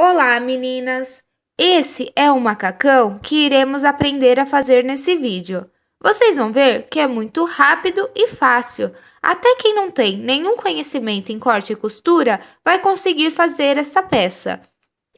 Olá, meninas! Esse é o macacão que iremos aprender a fazer nesse vídeo. Vocês vão ver que é muito rápido e fácil. Até quem não tem nenhum conhecimento em corte e costura vai conseguir fazer essa peça.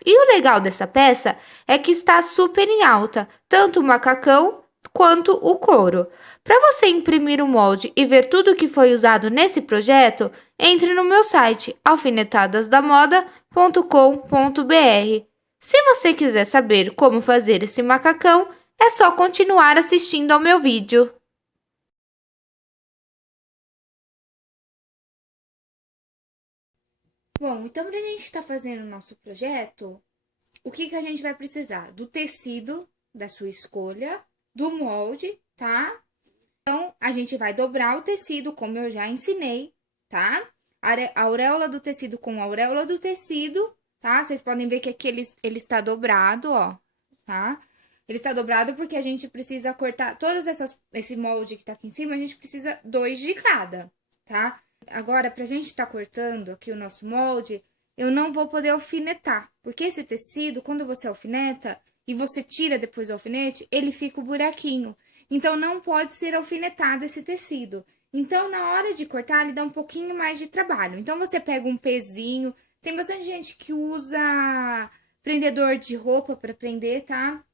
E o legal dessa peça é que está super em alta, tanto o macacão quanto o couro. Para você imprimir o molde e ver tudo o que foi usado nesse projeto, entre no meu site alfinetadasdamoda.com.br. Se você quiser saber como fazer esse macacão, é só continuar assistindo ao meu vídeo. Bom, então para a gente estar fazendo o nosso projeto, o que a gente vai precisar? Do tecido da sua escolha, do molde, tá? Então, a gente vai dobrar o tecido, como eu já ensinei, tá? A auréola do tecido com a auréola do tecido, tá? Vocês podem ver que aqui ele está dobrado, ó, tá? Ele está dobrado porque a gente precisa cortar esse molde que tá aqui em cima, a gente precisa 2 de cada, tá? Agora, pra gente tá cortando aqui o nosso molde, eu não vou poder alfinetar, porque esse tecido, quando você alfineta e você tira depois o alfinete, ele fica o buraquinho. Então, não pode ser alfinetado esse tecido. Então, na hora de cortar, ele dá um pouquinho mais de trabalho. Então, você pega um pezinho. Tem bastante gente que usa prendedor de roupa para prender, tá?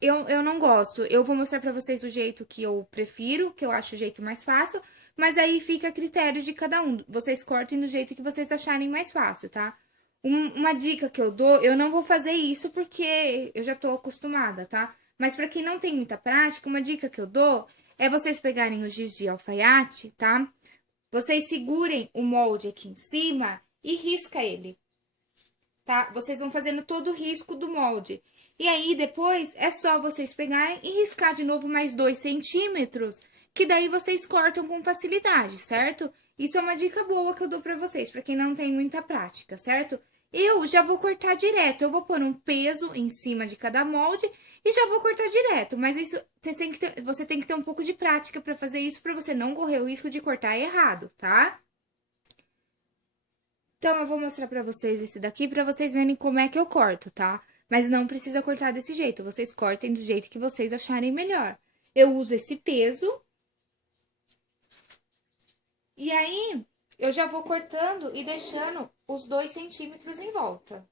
Eu não gosto. Eu vou mostrar pra vocês o jeito que eu prefiro, que eu acho o jeito mais fácil. Mas aí fica a critério de cada um. Vocês cortem do jeito que vocês acharem mais fácil, tá? Uma dica que eu dou, eu não vou fazer isso porque eu já tô acostumada, tá? Mas pra quem não tem muita prática, uma dica que eu dou é vocês pegarem o giz de alfaiate, tá? Vocês segurem o molde aqui em cima e risca ele, tá? Vocês vão fazendo todo o risco do molde. E aí, depois, é só vocês pegarem e riscar de novo mais 2 centímetros, que daí vocês cortam com facilidade, certo? Isso é uma dica boa que eu dou pra vocês, pra quem não tem muita prática, certo? Eu já vou cortar direto, eu vou pôr um peso em cima de cada molde e já vou cortar direto, mas isso você tem que ter um pouco de prática pra fazer isso, pra você não correr o risco de cortar errado, tá? Então, eu vou mostrar pra vocês esse daqui pra vocês verem como é que eu corto, tá? Mas não precisa cortar desse jeito, vocês cortem do jeito que vocês acharem melhor. Eu uso esse peso. E aí, eu já vou cortando e deixando os 2 centímetros em volta.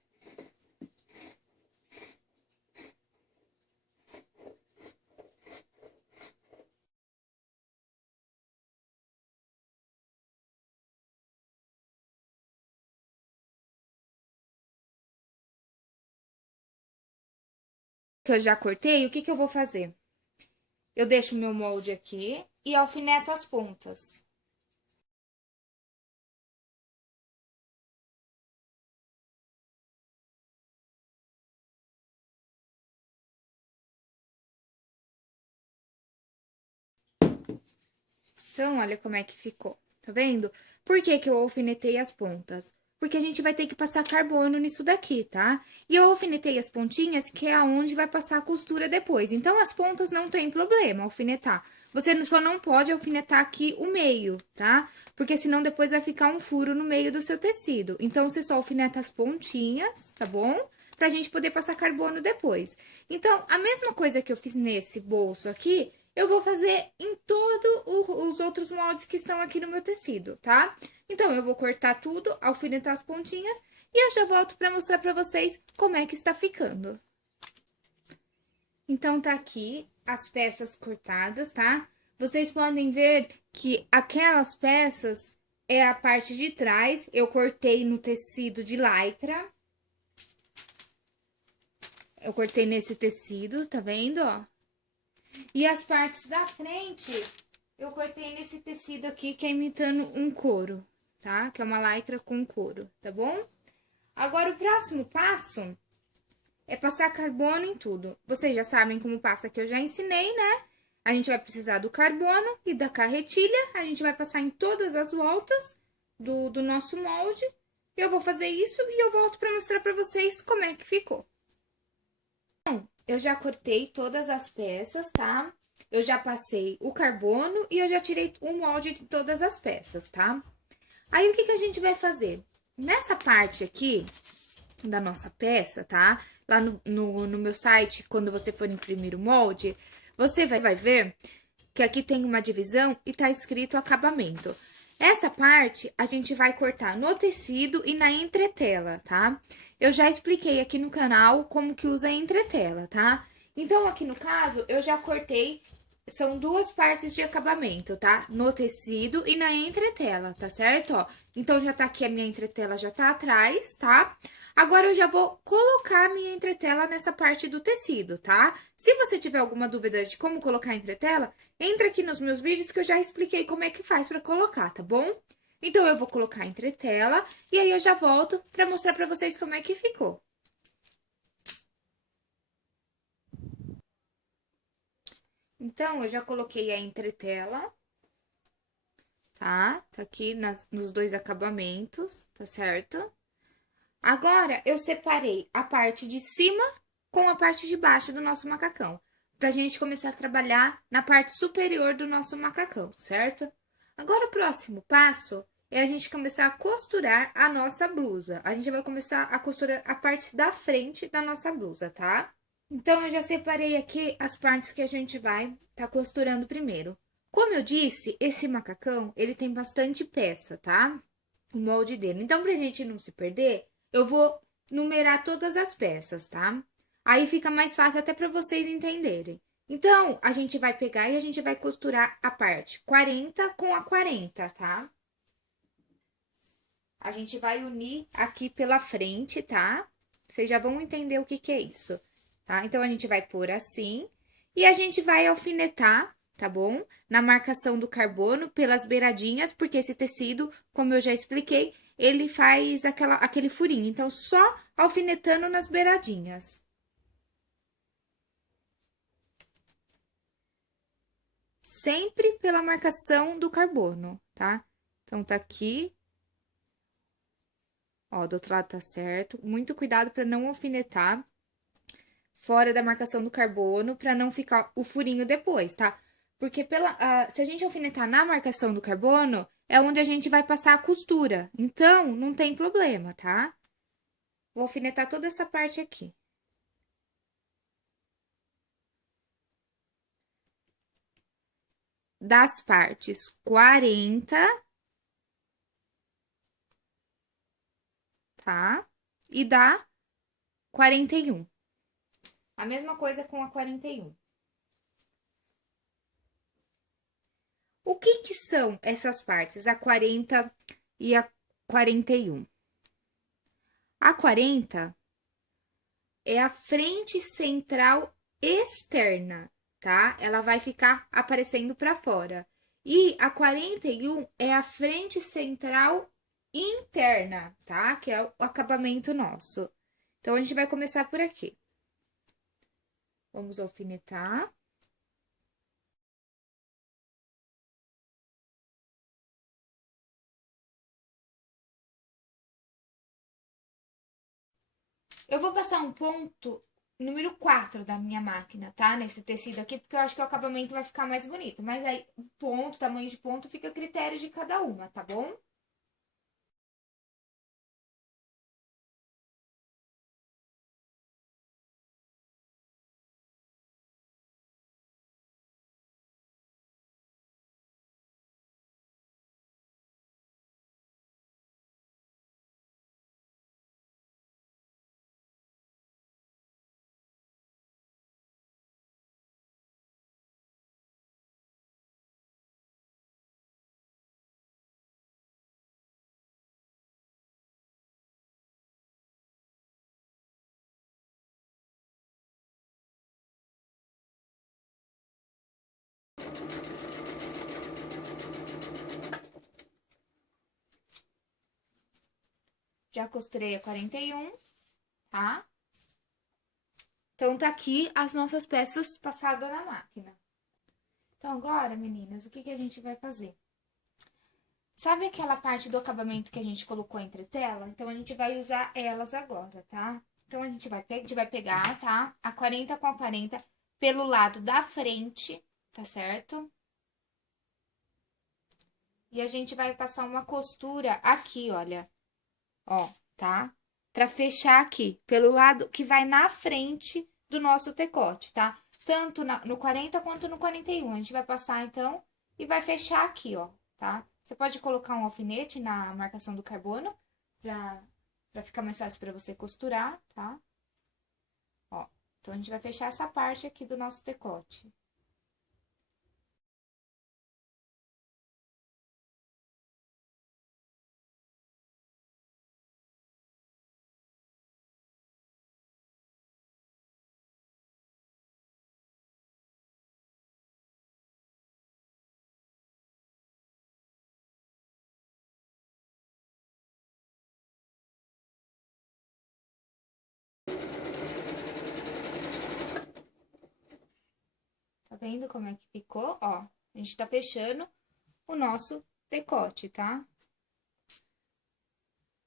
Que eu já cortei, o que que eu vou fazer? Eu deixo o meu molde aqui e alfineto as pontas. Então, olha como é que ficou, tá vendo? Por que que eu alfinetei as pontas? Porque a gente vai ter que passar carbono nisso daqui, tá? E eu alfinetei as pontinhas, que é aonde vai passar a costura depois. Então, as pontas não tem problema alfinetar. Você só não pode alfinetar aqui o meio, tá? Porque senão depois vai ficar um furo no meio do seu tecido. Então, você só alfineta as pontinhas, tá bom? Pra gente poder passar carbono depois. Então, a mesma coisa que eu fiz nesse bolso aqui, eu vou fazer em todos os outros moldes que estão aqui no meu tecido, tá? Então, eu vou cortar tudo, alfinetar as pontinhas e eu já volto para mostrar para vocês como é que está ficando. Então, tá aqui as peças cortadas, tá? Vocês podem ver que aquelas peças é a parte de trás, eu cortei no tecido de lycra. Eu cortei nesse tecido, tá vendo, ó? E as partes da frente, eu cortei nesse tecido aqui, que é imitando um couro, tá? Que é uma lycra com couro, tá bom? Agora, o próximo passo é passar carbono em tudo. Vocês já sabem como passa, que eu já ensinei, né? A gente vai precisar do carbono e da carretilha. A gente vai passar em todas as voltas do nosso molde. Eu vou fazer isso e eu volto para mostrar para vocês como é que ficou. Eu já cortei todas as peças, tá? Eu já passei o carbono e eu já tirei o molde de todas as peças, tá? Aí, o que que a gente vai fazer? Nessa parte aqui, da nossa peça, tá? Lá no meu site, quando você for imprimir o molde, você vai ver que aqui tem uma divisão e tá escrito acabamento. Essa parte a gente vai cortar no tecido e na entretela, tá? Eu já expliquei aqui no canal como que usa a entretela, tá? Então, aqui no caso, eu já cortei, são duas partes de acabamento, tá? No tecido e na entretela, tá certo? Ó, então, já tá aqui a minha entretela, já tá atrás, tá? Agora, eu já vou colocar a minha entretela nessa parte do tecido, tá? Se você tiver alguma dúvida de como colocar a entretela, entra aqui nos meus vídeos que eu já expliquei como é que faz pra colocar, tá bom? Então, eu vou colocar a entretela e aí eu já volto pra mostrar pra vocês como é que ficou. Então, eu já coloquei a entretela, tá? Tá aqui nos dois acabamentos, tá certo? Agora, eu separei a parte de cima com a parte de baixo do nosso macacão, pra gente começar a trabalhar na parte superior do nosso macacão, certo? Agora, o próximo passo é a gente começar a costurar a nossa blusa. A gente vai começar a costurar a parte da frente da nossa blusa, tá? Então, eu já separei aqui as partes que a gente vai tá costurando primeiro. Como eu disse, esse macacão, ele tem bastante peça, tá? O molde dele. Então, pra gente não se perder, eu vou numerar todas as peças, tá? Aí fica mais fácil até pra vocês entenderem. Então, a gente vai pegar e a gente vai costurar a parte 40 com a 40, tá? A gente vai unir aqui pela frente, tá? Vocês já vão entender o que que é isso, tá? Então, a gente vai pôr assim e a gente vai alfinetar, tá bom? Na marcação do carbono pelas beiradinhas, porque esse tecido, como eu já expliquei, ele faz aquele furinho. Então, só alfinetando nas beiradinhas. Sempre pela marcação do carbono, tá? Então, tá aqui. Ó, do outro lado tá certo. Muito cuidado para não alfinetar fora da marcação do carbono para não ficar o furinho depois, tá? Porque se a gente alfinetar na marcação do carbono, é onde a gente vai passar a costura. Então, não tem problema, tá? Vou alfinetar toda essa parte aqui. Das partes 40, tá? E da 41. A mesma coisa com a 41. O que que são essas partes, a 40 e a 41? A 40 é a frente central externa, tá? Ela vai ficar aparecendo para fora. E a 41 é a frente central interna, tá? Que é o acabamento nosso. Então, a gente vai começar por aqui. Vamos alfinetar. Eu vou passar um ponto número 4 da minha máquina, tá? Nesse tecido aqui, porque eu acho que o acabamento vai ficar mais bonito. Mas aí, o ponto, tamanho de ponto, fica a critério de cada uma, tá bom? Já costurei a 41, tá? Então, tá aqui as nossas peças passadas na máquina. Então, agora, meninas, o que que a gente vai fazer? Sabe aquela parte do acabamento que a gente colocou entre tela? Então, a gente vai usar elas agora, tá? Então, a gente vai pegar, tá? A 40 com a 40 pelo lado da frente, tá certo? E a gente vai passar uma costura aqui, olha. Ó, tá? pra fechar aqui, pelo lado que vai na frente do nosso decote, tá? Tanto no 40 quanto no 41. A gente vai passar, então, e vai fechar aqui, ó, tá? Você pode colocar um alfinete na marcação do carbono pra ficar mais fácil pra você costurar, tá? Ó, então, a gente vai fechar essa parte aqui do nosso decote. Tá vendo como é que ficou? Ó, a gente tá fechando o nosso decote, tá?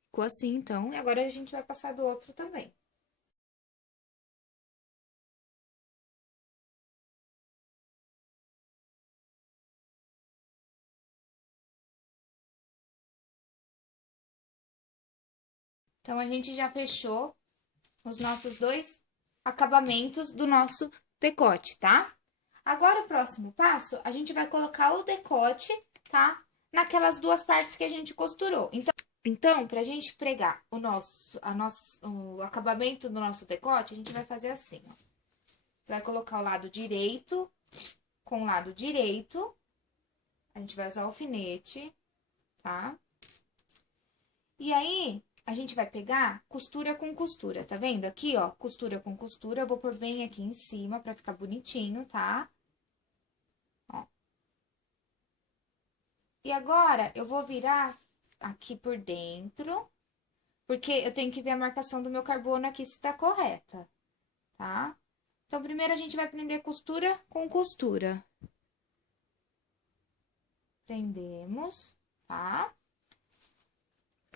Ficou assim, então, e agora a gente vai passar do outro também. Então, a gente já fechou os nossos dois acabamentos do nosso decote, tá? Agora, o próximo passo, a gente vai colocar o decote, tá? Naquelas duas partes que a gente costurou. Então, pra gente pregar o acabamento do nosso decote, a gente vai fazer assim, ó. Você vai colocar o lado direito com o lado direito. A gente vai usar o alfinete, tá? E aí, a gente vai pegar costura com costura, tá vendo? Aqui, ó, costura com costura, eu vou pôr bem aqui em cima pra ficar bonitinho, tá? Ó. E agora, eu vou virar aqui por dentro, porque eu tenho que ver a marcação do meu carbono aqui se tá correta, tá? Então, primeiro a gente vai prender costura com costura. Prendemos, tá?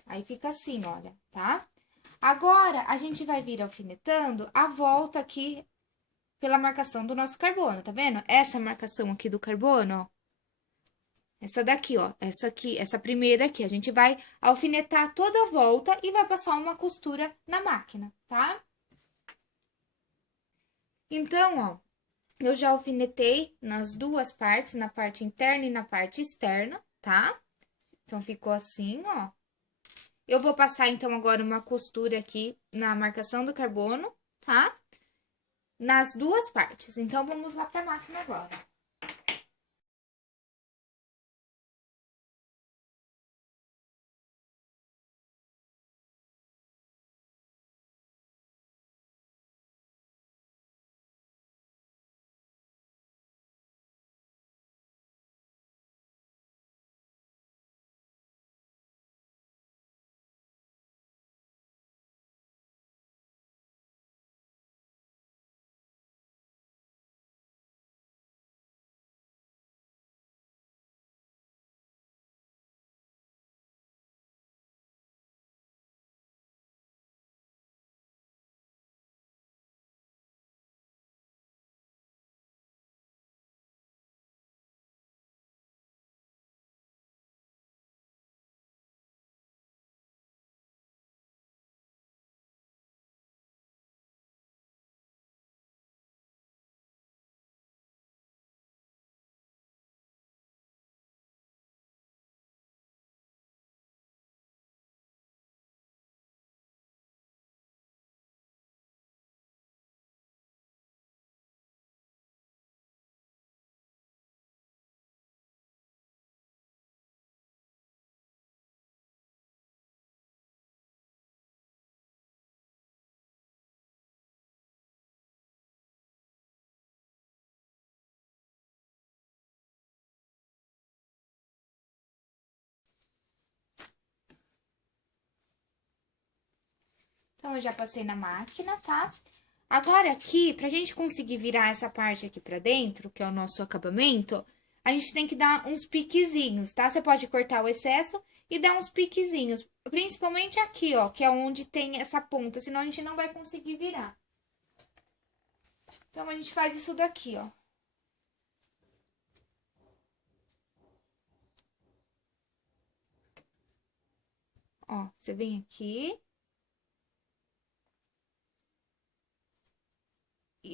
Aí fica assim, olha, tá? Agora, a gente vai vir alfinetando a volta aqui pela marcação do nosso carbono, tá vendo? Essa marcação aqui do carbono, ó. Essa daqui, ó. Essa aqui, essa primeira aqui. A gente vai alfinetar toda a volta e vai passar uma costura na máquina, tá? Então, ó, eu já alfinetei nas duas partes, na parte interna e na parte externa, tá? Então, ficou assim, ó. Eu vou passar, então, agora uma costura aqui na marcação do carbono, tá? Nas duas partes. Então, vamos lá pra máquina agora. Então, eu já passei na máquina, tá? Agora, aqui, pra gente conseguir virar essa parte aqui pra dentro, que é o nosso acabamento, a gente tem que dar uns piquezinhos, tá? Você pode cortar o excesso e dar uns piquezinhos. Principalmente aqui, ó, que é onde tem essa ponta, senão a gente não vai conseguir virar. Então, a gente faz isso daqui, ó. Ó, você vem aqui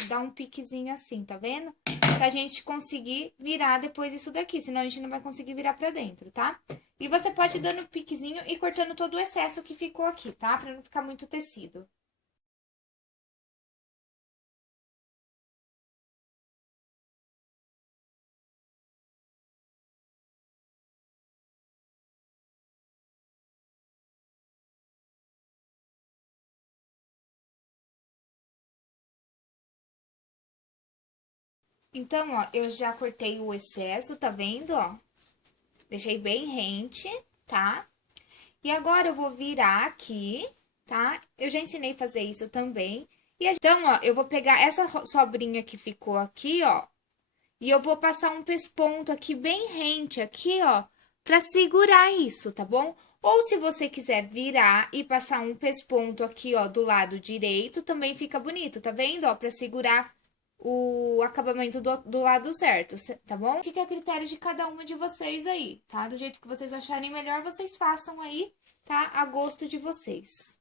e dá um piquezinho assim, tá vendo? Pra gente conseguir virar depois isso daqui, senão a gente não vai conseguir virar pra dentro, tá? E você pode ir dando piquezinho e cortando todo o excesso que ficou aqui, tá? Pra não ficar muito tecido. Então, ó, eu já cortei o excesso, tá vendo, ó? Deixei bem rente, tá? E agora eu vou virar aqui, tá? Eu já ensinei a fazer isso também. Então, ó, eu vou pegar essa sobrinha que ficou aqui, ó. E eu vou passar um pesponto aqui bem rente aqui, ó, pra segurar isso, tá bom? Ou se você quiser virar e passar um pesponto aqui, ó, do lado direito, também fica bonito, tá vendo, ó? Pra segurar o acabamento do lado certo, tá bom? Fica a critério de cada uma de vocês aí, tá? Do jeito que vocês acharem melhor, vocês façam aí, tá? A gosto de vocês.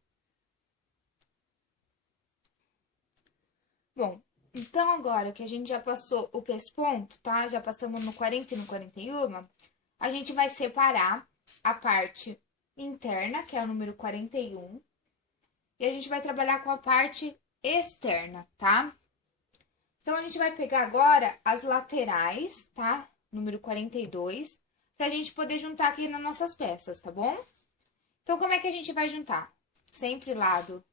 Bom, então agora que a gente já passou o pesponto, tá? Já passamos no 40 e no 41, a gente vai separar a parte interna, que é o número 41, e a gente vai trabalhar com a parte externa, tá? Então, a gente vai pegar agora as laterais, tá? Número 42, pra gente poder juntar aqui nas nossas peças, tá bom? Então, como é que a gente vai juntar? Sempre lado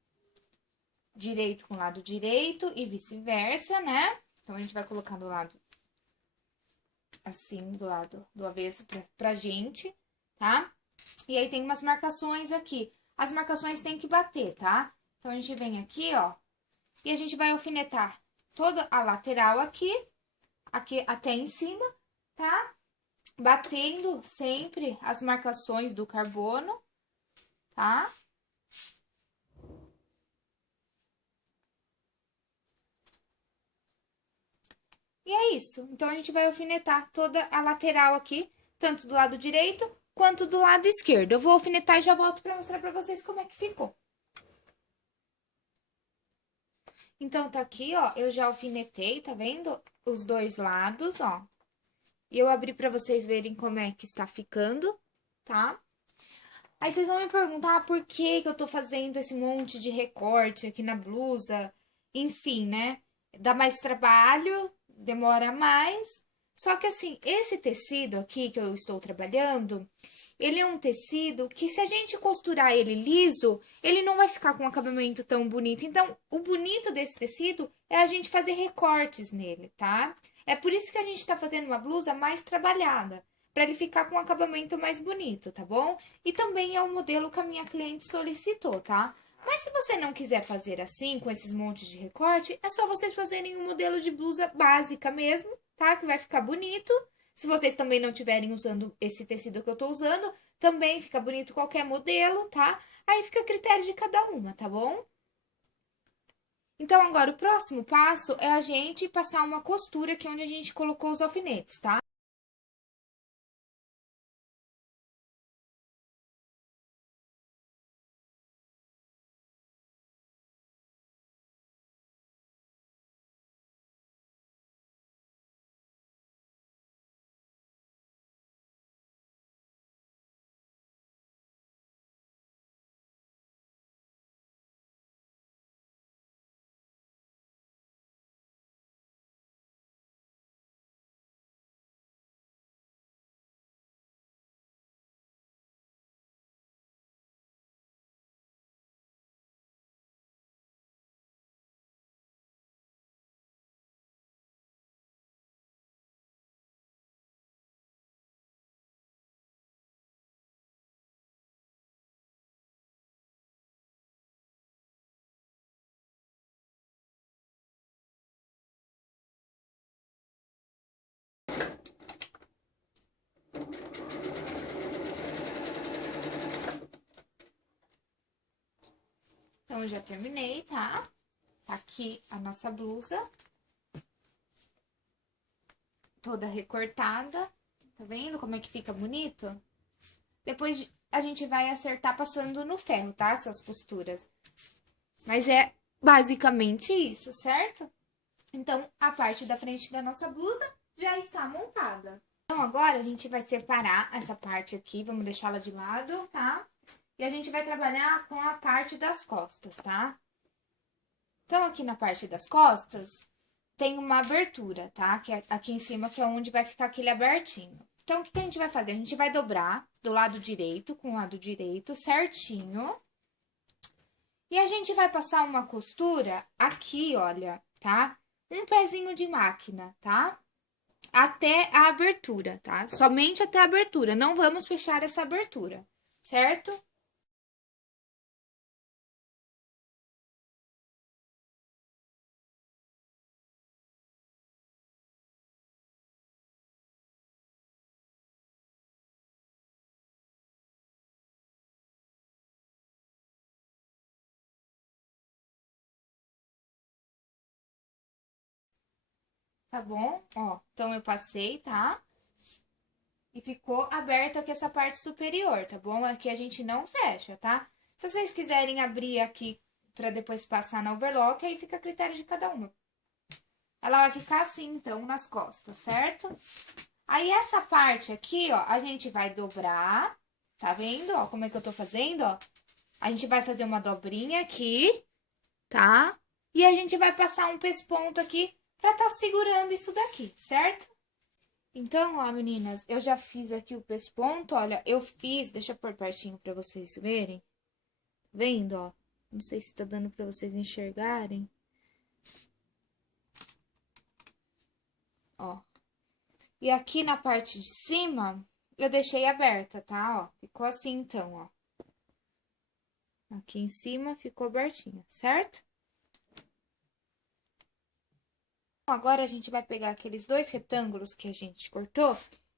direito com lado direito e vice-versa, né? Então, a gente vai colocar do lado assim, do lado do avesso pra gente, tá? E aí, tem umas marcações aqui. As marcações tem que bater, tá? Então, a gente vem aqui, ó, e a gente vai alfinetar toda a lateral aqui até em cima, tá? Batendo sempre as marcações do carbono, tá? E é isso. Então, a gente vai alfinetar toda a lateral aqui, tanto do lado direito quanto do lado esquerdo. Eu vou alfinetar e já volto pra mostrar pra vocês como é que ficou. Então, tá aqui, ó, eu já alfinetei, tá vendo? Os dois lados, ó. E eu abri pra vocês verem como é que está ficando, tá? Aí vocês vão me perguntar por que que eu tô fazendo esse monte de recorte aqui na blusa. Enfim, né? Dá mais trabalho, demora mais. Só que assim, esse tecido aqui que eu estou trabalhando, ele é um tecido que se a gente costurar ele liso, ele não vai ficar com um acabamento tão bonito. Então, o bonito desse tecido é a gente fazer recortes nele, tá? É por isso que a gente tá fazendo uma blusa mais trabalhada, para ele ficar com um acabamento mais bonito, tá bom? E também é o modelo que a minha cliente solicitou, tá? Mas se você não quiser fazer assim, com esses montes de recorte, é só vocês fazerem um modelo de blusa básica mesmo, tá? Que vai ficar bonito. Se vocês também não estiverem usando esse tecido que eu tô usando, também fica bonito qualquer modelo, tá? Aí fica a critério de cada uma, tá bom? Então, agora, o próximo passo é a gente passar uma costura aqui onde a gente colocou os alfinetes, tá? Então, eu já terminei, tá? Tá aqui a nossa blusa. Toda recortada. Tá vendo como é que fica bonito? Depois a gente vai acertar passando no ferro, tá? Essas costuras. Mas é basicamente isso, certo? Então, a parte da frente da nossa blusa já está montada. Então, agora a gente vai separar essa parte aqui, vamos deixá-la de lado, tá? E a gente vai trabalhar com a parte das costas, tá? Então, aqui na parte das costas, tem uma abertura, tá? Que é aqui em cima, que é onde vai ficar aquele abertinho. Então, o que a gente vai fazer? A gente vai dobrar do lado direito com o lado direito, certinho. E a gente vai passar uma costura aqui, olha, tá? Um pezinho de máquina, tá? Até a abertura, tá? Somente até a abertura, não vamos fechar essa abertura, certo? Tá bom? Ó, então eu passei, tá? E ficou aberta aqui essa parte superior, tá bom? Aqui a gente não fecha, tá? Se vocês quiserem abrir aqui pra depois passar na overlock, aí fica a critério de cada uma. Ela vai ficar assim, então, nas costas, certo? Aí, essa parte aqui, ó, a gente vai dobrar, tá vendo? Ó, como é que eu tô fazendo, ó? A gente vai fazer uma dobrinha aqui, tá? E a gente vai passar um pesponto aqui pra tá segurando isso daqui, certo? Então, ó, meninas, eu já fiz aqui o pesponto, olha, eu fiz, deixa eu pôr pertinho pra vocês verem. Vendo, ó? Não sei se tá dando pra vocês enxergarem. Ó. E aqui na parte de cima, eu deixei aberta, tá? Ó, ficou assim então, ó. Aqui em cima ficou abertinha, certo? Agora, a gente vai pegar aqueles dois retângulos que a gente cortou.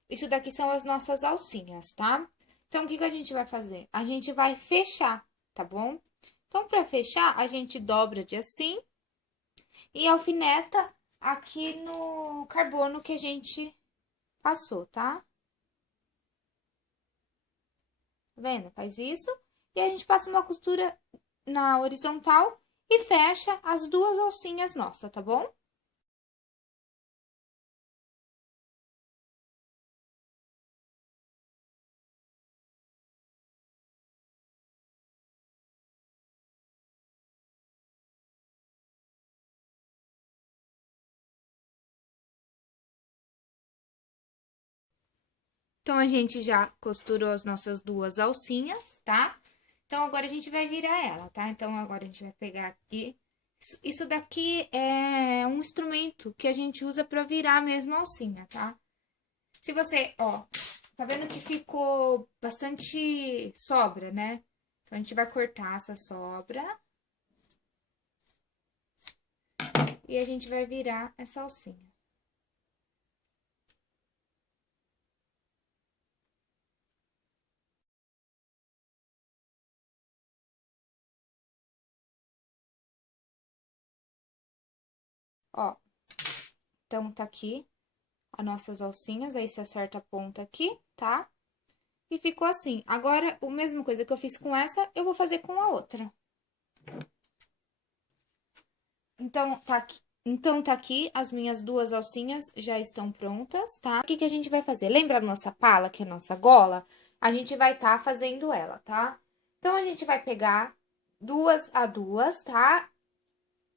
Isso daqui são as nossas alcinhas, tá? Então, o que que a gente vai fazer? A gente vai fechar, tá bom? Então, pra fechar, a gente dobra de assim e alfineta aqui no carbono que a gente passou, tá? Tá vendo? Faz isso. E a gente passa uma costura na horizontal e fecha as duas alcinhas nossas, tá bom? Então, a gente já costurou as nossas duas alcinhas, tá? Então, agora a gente vai virar ela, tá? Então, agora a gente vai pegar aqui. Isso daqui é um instrumento que a gente usa pra virar mesmo a alcinha, tá? Se você, ó, tá vendo que ficou bastante sobra, né? Então, a gente vai cortar essa sobra. E a gente vai virar essa alcinha. Ó, então, tá aqui as nossas alcinhas, aí você acerta a ponta aqui, tá? E ficou assim. Agora, a mesma coisa que eu fiz com essa, eu vou fazer com a outra. Então, tá aqui, as minhas duas alcinhas já estão prontas, tá? O que que a gente vai fazer? Lembra a nossa pala, que é a nossa gola? A gente vai tá fazendo ela, tá? Então, a gente vai pegar duas a duas, tá?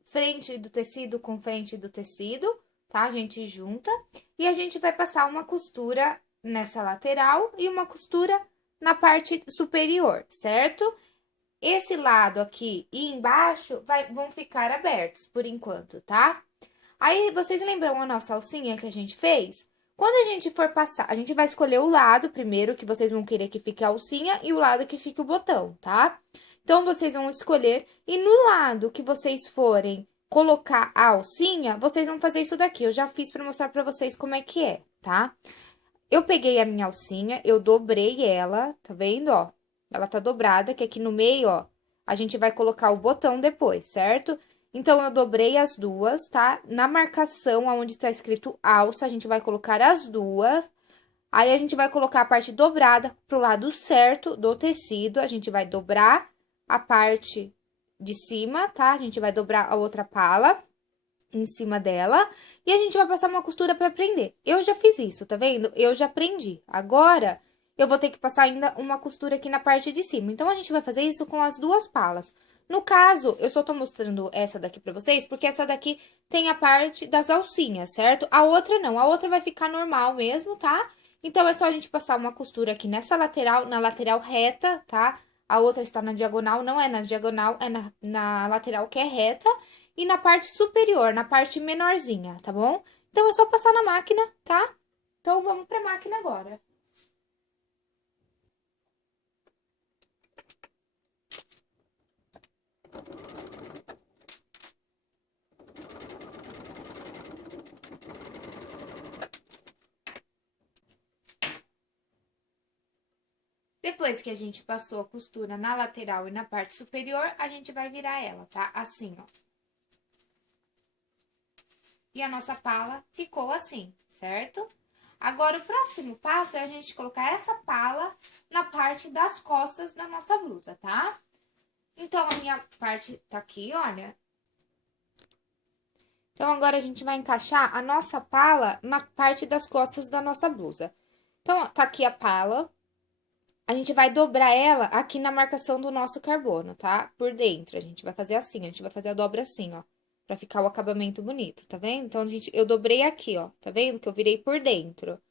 Frente do tecido com frente do tecido, tá? A gente junta e a gente vai passar uma costura nessa lateral e uma costura na parte superior, certo? Esse lado aqui e embaixo vão ficar abertos por enquanto, tá? Aí, vocês lembram a nossa alcinha que a gente fez? Quando a gente for passar, a gente vai escolher o lado primeiro, que vocês vão querer que fique a alcinha, e o lado que fique o botão, tá? Então, vocês vão escolher, e no lado que vocês forem colocar a alcinha, vocês vão fazer isso daqui. Eu já fiz pra mostrar pra vocês como é que é, tá? Eu peguei a minha alcinha, eu dobrei ela, tá vendo, ó? Ela tá dobrada, que aqui no meio, ó, a gente vai colocar o botão depois, certo? Então, eu dobrei as duas, tá? Na marcação, onde tá escrito alça, a gente vai colocar as duas. Aí, a gente vai colocar a parte dobrada pro lado certo do tecido. A gente vai dobrar a parte de cima, tá? A gente vai dobrar a outra pala. em cima dela e a gente vai passar uma costura para prender. Eu já fiz isso, tá vendo? Eu já prendi. Agora, eu vou ter que passar ainda uma costura aqui na parte de cima. Então, a gente vai fazer isso com as duas palas. No caso, eu só tô mostrando essa daqui pra vocês, porque essa daqui tem a parte das alcinhas, certo? A outra não, a outra vai ficar normal mesmo, tá? Então, é só a gente passar uma costura aqui nessa lateral, na lateral reta, tá? A outra está na diagonal, não é na diagonal, é na lateral que é reta. E na parte superior, na parte menorzinha, tá bom? Então, é só passar na máquina, tá? Então, vamos pra máquina agora. Depois que a gente passou a costura na lateral e na parte superior, a gente vai virar ela, tá? Assim, ó. E a nossa pala ficou assim, certo? Agora, o próximo passo é a gente colocar essa pala na parte das costas da nossa blusa, tá? Então, a minha parte tá aqui, olha. Então, agora a gente vai encaixar a nossa pala na parte das costas da nossa blusa. Então, ó, tá aqui a pala. A gente vai dobrar ela aqui na marcação do nosso carbono, tá? Por dentro, a gente vai fazer assim, a gente vai fazer a dobra assim, ó. Pra ficar o acabamento bonito, tá vendo? Então, eu dobrei aqui, ó, tá vendo? Que eu virei por dentro.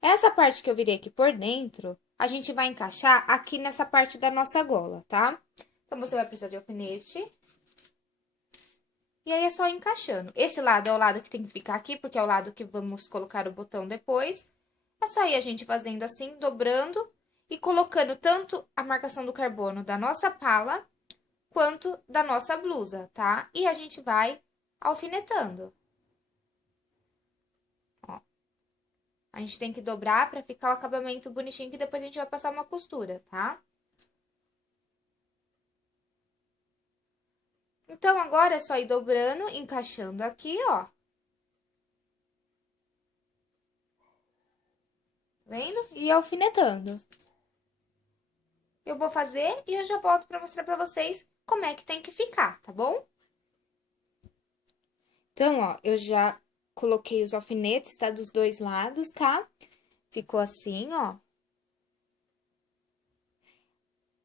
Essa parte que eu virei aqui por dentro, a gente vai encaixar aqui nessa parte da nossa gola, tá? Então, você vai precisar de alfinete. E aí, é só ir encaixando. Esse lado é o lado que tem que ficar aqui, porque é o lado que vamos colocar o botão depois. É só ir a gente fazendo assim, dobrando e colocando tanto a marcação do carbono da nossa pala, quanto da nossa blusa, tá? E a gente vai alfinetando. Ó. A gente tem que dobrar pra ficar o acabamento bonitinho, que depois a gente vai passar uma costura, tá? Então, agora é só ir dobrando, encaixando aqui, ó. Vendo? E alfinetando. Eu vou fazer e eu já volto pra mostrar pra vocês como é que tem que ficar, tá bom? Então, ó, eu já coloquei os alfinetes, tá? Dos dois lados, tá? Ficou assim, ó.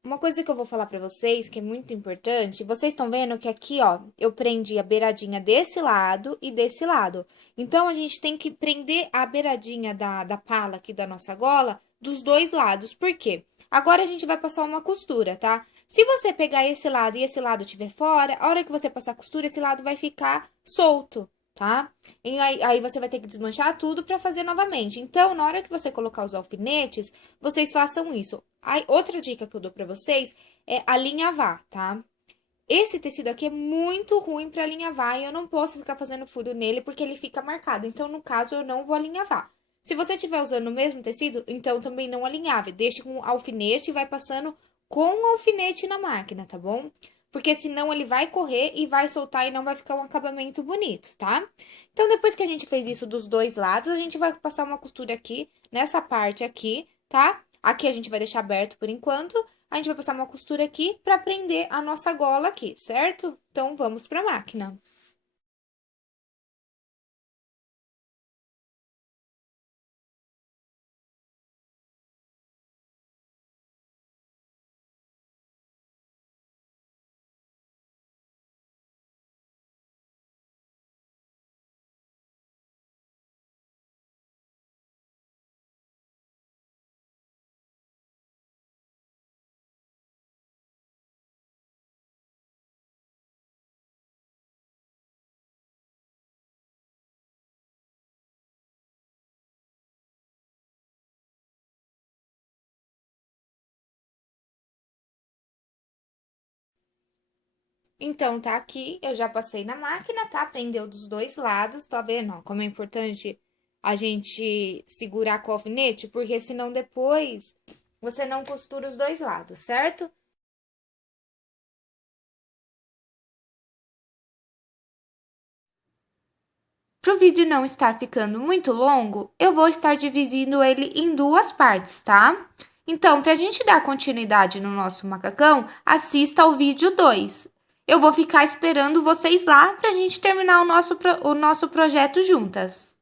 Uma coisa que eu vou falar pra vocês, que é muito importante, vocês estão vendo que aqui, ó, eu prendi a beiradinha desse lado e desse lado. Então, a gente tem que prender a beiradinha da pala aqui da nossa gola dos dois lados. Por quê? Agora, a gente vai passar uma costura, tá? Se você pegar esse lado e esse lado estiver fora, a hora que você passar a costura, esse lado vai ficar solto, tá? E aí você vai ter que desmanchar tudo pra fazer novamente. Então, na hora que você colocar os alfinetes, vocês façam isso. Aí, outra dica que eu dou pra vocês é alinhavar, tá? Esse tecido aqui é muito ruim pra alinhavar e eu não posso ficar fazendo furo nele porque ele fica marcado. Então, no caso, eu não vou alinhavar. Se você estiver usando o mesmo tecido, então também não alinhave. Deixe com alfinete e vai passando com o alfinete na máquina, tá bom? Porque senão ele vai correr e vai soltar e não vai ficar um acabamento bonito, tá? Então, depois que a gente fez isso dos dois lados, a gente vai passar uma costura aqui, nessa parte aqui, tá? Aqui a gente vai deixar aberto por enquanto. A gente vai passar uma costura aqui pra prender a nossa gola aqui, certo? Então, vamos pra máquina. Então, tá aqui, eu já passei na máquina, tá? Prendeu dos dois lados, tá vendo? Ó, como é importante a gente segurar com o alfinete, porque senão depois você não costura os dois lados, certo? Para o vídeo não estar ficando muito longo, eu vou estar dividindo ele em duas partes, tá? Então, para a gente dar continuidade no nosso macacão, assista ao vídeo 2. eu vou ficar esperando vocês lá pra gente terminar o nosso projeto juntas.